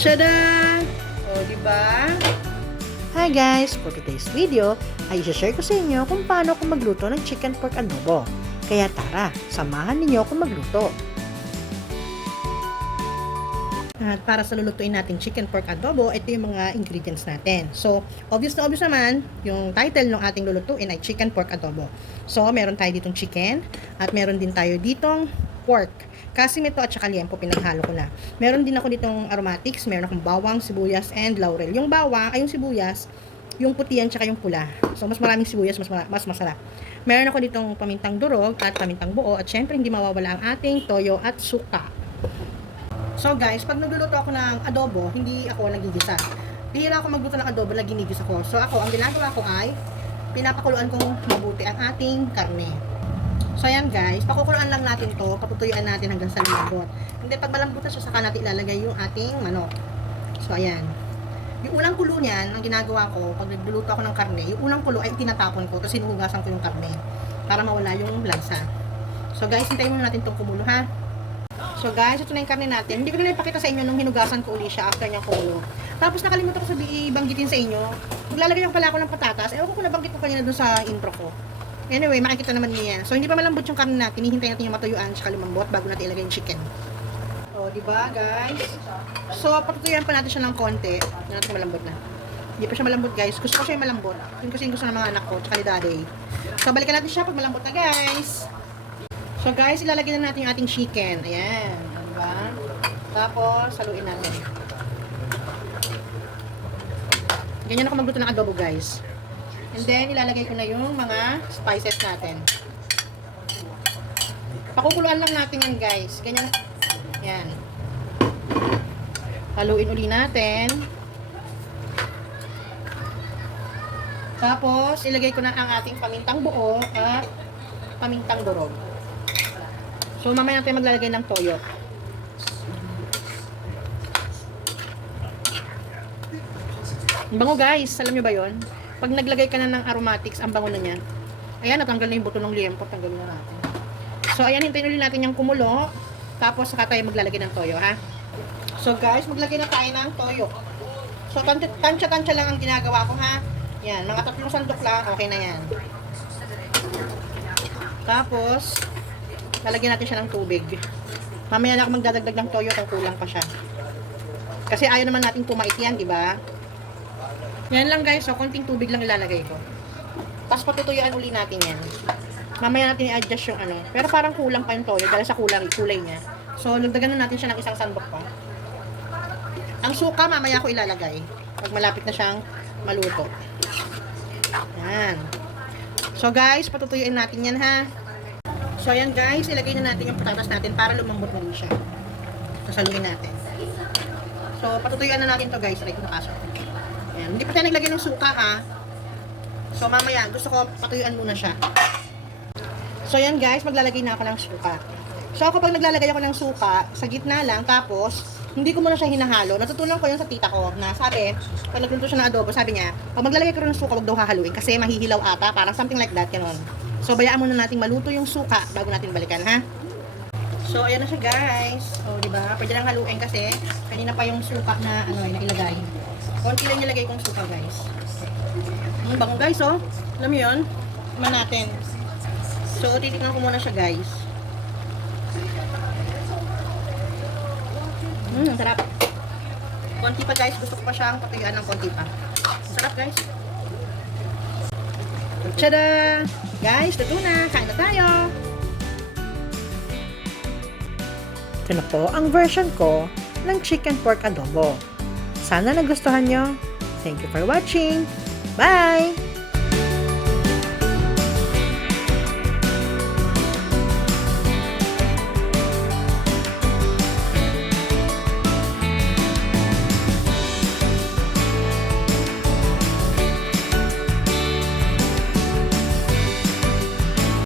Tada! O, diba? Hi guys! For today's video, ay i-share ko sa inyo kung paano ako magluto ng chicken pork adobo. Kaya tara, samahan ninyo ako magluto. At para sa lulutuin natin chicken pork adobo, ito yung mga ingredients natin. So, obvious na obvious naman, yung title ng ating lulutuin ay chicken pork adobo. So, meron tayo ditong chicken at meron din tayo ditong pork. Kasimito at saka liempo, pinaghalo ko na. Meron din ako ditong aromatics, meron akong bawang, sibuyas, and laurel. Yung bawang ay yung sibuyas, yung puti yan tsaka yung pula. So, mas maraming sibuyas, mas masarap. Meron ako ditong pamintang durog at pamintang buo at syempre hindi mawawala ang ating toyo at suka. So guys, pag nagluluto ako ng adobo, hindi ako nagigisa. Bihira ako magluto ng adobo na ginigisa ko. So ako, ang ginagawa ko ay pinapakuluan kong mabuti ang ating karne. So ayan guys, pakukuluan lang natin to, patutuyuan natin hanggang sa malambot. Hindi, pag malambot na siya, saka natin ilalagay yung ating manok. So ayan. Yung unang kulo niyan, ang ginagawa ko, pag nagluluto ako ng karne, yung unang kulo ay tinatapon ko, tapos hinuhugasan ko yung karne para mawala yung lansa. So guys, hintayin muna natin itong kumulo ha. So guys, ito na yung karne natin. Hindi ko na ipakita sa inyo nung hinugasan ko uli siya after niyang kumulo. Tapos nakalimutan ko banggitin sa inyo. Maglalagay pala ako ng patatas. Ewan ko kung nabanggit ko kanina doon sa intro ko. Anyway, makikita naman niyo yan. So hindi pa malambot yung karne natin. Hinihintay natin yung matuyuan tsaka lumambot bago natin ilagay yung chicken. O, diba guys? So, patutuyuan pa natin siya ng konti. Hindi natin malambot na. Hindi pa siya malambot guys. Gusto ko siya yung malambot. Yun kasi yung gusto ng mga anak ko tsaka ni daddy. So, balikan natin siya pag malambot na guys. So guys, ilalagay na natin yung ating chicken. Ayan, diba? Tapos, saluin natin. Ganyan ako magluto ng adobo guys. And then, ilalagay ko na yung mga spices natin. Pakukuluan lang natin yan guys. Ganyan. Ayan. Haluin uli natin. Tapos, ilagay ko na ang ating pamintang buo at pamintang durog. So, mamaya natin maglalagay ng toyo. Ang bango guys, alam nyo ba yon? Pag naglagay ka na ng aromatics, ang bango na niyan. Ayan, natanggal na yung buto ng liempo, tanggalin na natin. So, ayan, hintayin ulit natin yung kumulo. Tapos, saka tayo maglalagay ng toyo, ha? So, guys, maglagay na tayo ng toyo. So, tansya-tansya lang ang ginagawa ko, ha? Yan, mga 3 sandok lang, okay na yan. Tapos, lalagyan natin siya ng tubig. Mamaya na ako magdadagdag ng toyo kung kulang pa siya. Kasi ayaw naman natin pumait yan, di ba? Yan lang guys, so konting tubig lang ilalagay ko. Tapos patutuyuan uli natin yan. Mamaya natin i-adjust yung ano. Pero parang kulang pa yung toyo dahil sa kulay niya. So, nagdagan na natin siya ng isang sandok pa. Ang suka, mamaya ko ilalagay. Pag malapit na siyang maluto. Yan. So guys, patutuyuin natin yan ha. So, ayan guys, ilagay na natin yung patatas natin para lumambot na rin siya. Sasaluin natin. So, patutuyuan na natin to guys. Aray ko nakasok. Ayan. Hindi pa tayo naglagay ng suka ha. So, mamaya, gusto ko patuyuan muna siya. So, ayan guys, maglalagay na ako ng suka. So, kapag naglalagay ako ng suka, sa gitna lang, tapos, hindi ko muna siya hinahalo. Natutunan ko yun sa tita ko na sabi, pag nagluto siya ng adobo, sabi niya, pag maglalagay ka rin ng suka, wag daw hahaluin kasi mahihilaw ata, parang something like that, ganun. So, bayaan muna natin maluto yung suka bago natin balikan, ha? So, ayan na siya, guys. O, diba? Pwede lang haluin kasi kanina pa yung suka na, na ilagay. Konti lang nilagay kong suka, guys. Bango, guys, oh. Alam mo yun? Naman natin. So, titignan ko muna siya, guys. Sarap. Konti pa, guys. Gusto ko pa siyang patuyuan ng konti pa. Sarap, guys. Tada! Guys, luto na. Kain na tayo. Ito na po ang version ko ng chicken pork adobo. Sana nagustuhan nyo. Thank you for watching. Bye!